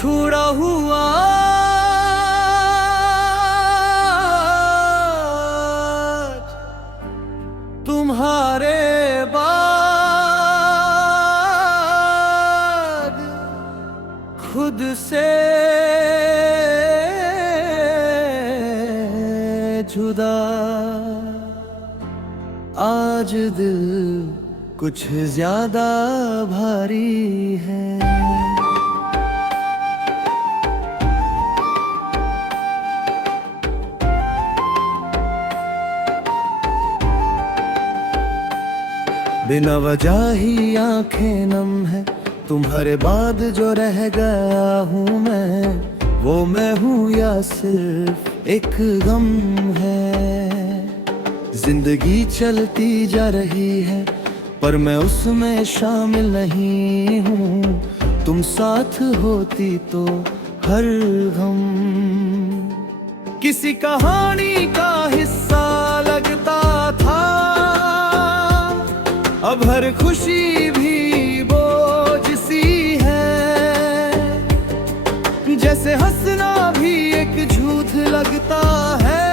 छुड़ा हुआ तुम्हारे बाद खुद से जुदा। आज दिल कुछ ज्यादा भारी है। बिना वजह ही आंखें नम है, तुम्हारे बाद जो रह गया हूँ मैं, वो मैं हूँ या सिर्फ एक गम है। जिंदगी चलती जा रही है पर मैं उसमें शामिल नहीं हूँ। तुम साथ होती तो हर गम किसी कहानी का हिस्सा लगता था। अब हर खुशी भी बोझ सी है, जैसे हंसना भी एक झूठ लगता है।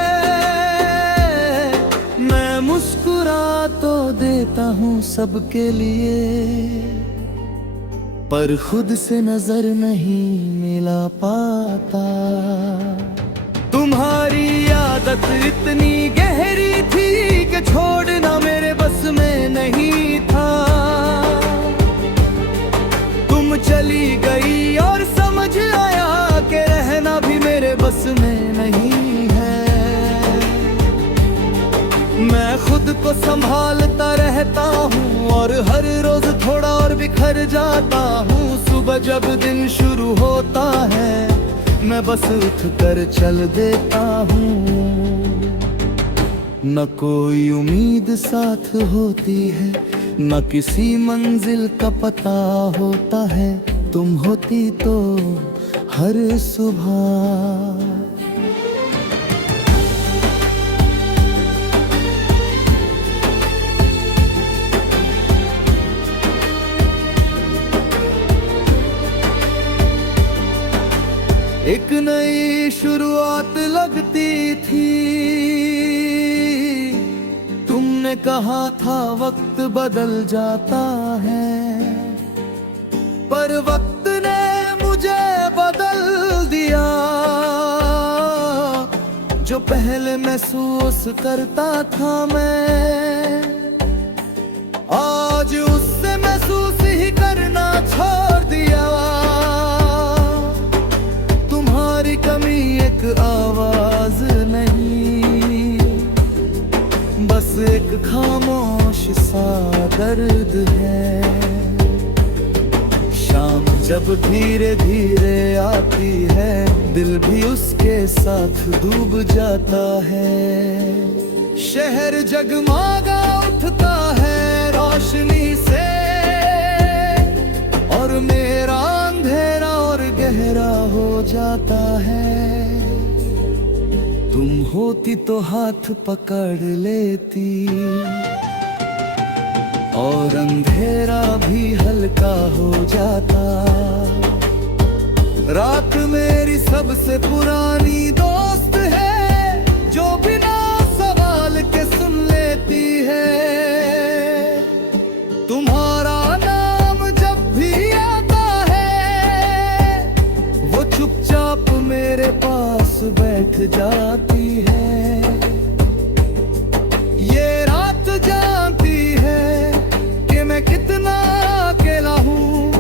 मैं मुस्कुरा तो देता हूँ सबके लिए, पर खुद से नजर नहीं मिला पाता। तुम्हारी आदत इतनी गहरी थी कि छोड़ना मेरे बस में नहीं था। तुम चली गई और समझ आया कि रहना भी मेरे बस में नहीं है। मैं खुद को संभालता रहता हूँ और हर रोज थोड़ा और बिखर जाता हूँ। सुबह जब दिन शुरू होता है मैं बस उठ कर चल देता हूँ। न कोई उम्मीद साथ होती है, न किसी मंजिल का पता होता है। तुम होती तो हर सुबह एक नई शुरुआत लगती थी। तुमने कहा था वक्त बदल जाता है, पर वक्त ने मुझे बदल दिया। जो पहले महसूस करता था मैं, आज उससे महसूस ही करना छोड़ दिया। कमी एक आवाज नहीं, बस एक खामोश सा दर्द है। शाम जब धीरे धीरे आती है, दिल भी उसके साथ डूब जाता है। शहर जगमगा उठता है रोशनी से, और मेरा अंधेरा और गहरा हो जाता है। तुम होती तो हाथ पकड़ लेती, और अंधेरा भी हल्का हो जाता। रात मेरी सबसे पुरानी दोस्त है, जो बिना सवाल के सुन लेती है। तुम्हारा नाम जब भी आता है, वो चुपचाप मेरे पास बैठ जाती है। ये रात जानती है कि मैं कितना अकेला हूँ।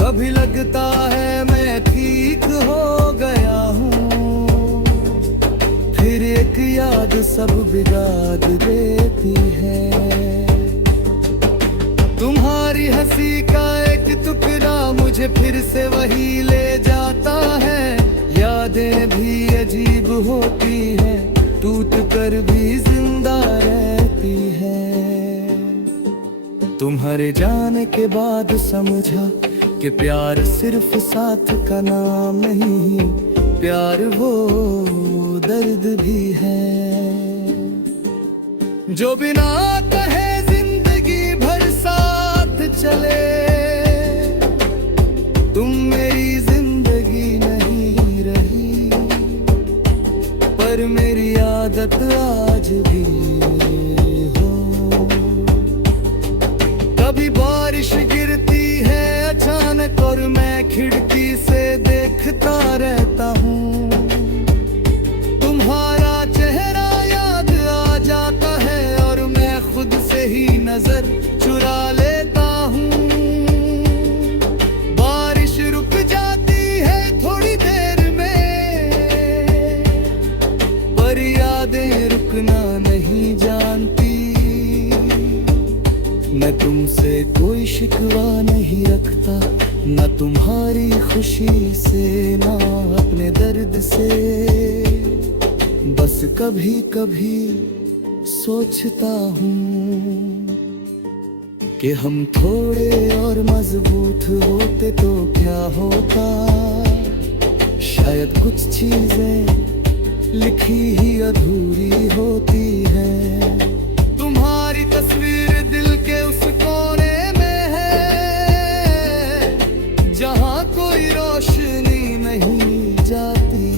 कभी लगता है मैं ठीक हो गया हूँ, फिर एक याद सब बिगाड़ देती है। तुम्हारी हंसी का एक टुकड़ा मुझे फिर से वही ले जाता है। यादें भी अजीब होती है, टूट कर भी जिंदा रहती है। तुम्हारे जाने के बाद समझा कि प्यार सिर्फ साथ का नाम नहीं, प्यार वो दर्द भी है जो बिना कहे जिंदगी भर साथ चले। तुम मेरी जिंदगी पर मेरी आदत आज भी हो। कभी बारिश गिरती है अचानक और मैं खिड़की से देखता रहता हूँ। तुम्हारा चेहरा याद आ जाता है और मैं खुद से ही नजर चुरा लेता हूँ। बारिश रुक जाती है थोड़ी देर में, पर यादें रुकना नहीं जानती। मैं तुमसे कोई शिकवा नहीं रखता, न तुम्हारी खुशी से ना अपने दर्द से। बस कभी कभी सोचता हूँ कि हम थोड़े और मजबूत होते तो क्या होता। शायद कुछ चीजें लिखी ही अधूरी होती है। तुम्हारी तस्वीर दिल के उस कोने में है जहाँ कोई रोशनी नहीं जाती,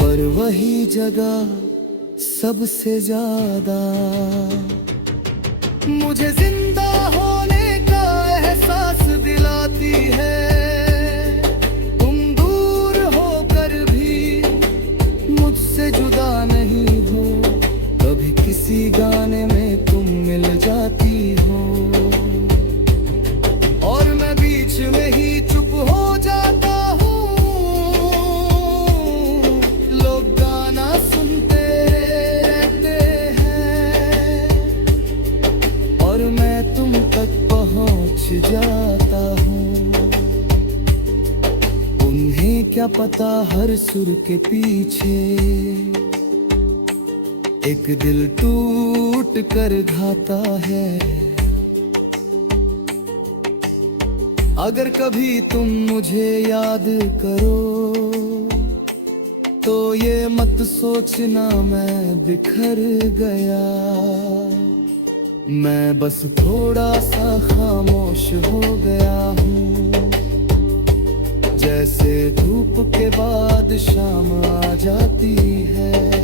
पर वही जगह सबसे ज्यादा मुझे जिंदा होने का एहसास दिलाती है। तुम दूर होकर भी मुझसे जुदा नहीं हो, कभी किसी गाने में तुम मिल जाती हो और मैं बीच में ही चुप हो जाता हूँ। लोग गाना सुनते रहते हैं और मैं तुम तक पहुँच जाता हूँ। उन्हें क्या पता हर सुर के पीछे एक दिल टूट कर घाता है। अगर कभी तुम मुझे याद करो तो ये मत सोचना मैं बिखर गया। मैं बस थोड़ा सा खामोश हो गया हूँ, जैसे धूप के बाद शाम आ जाती है।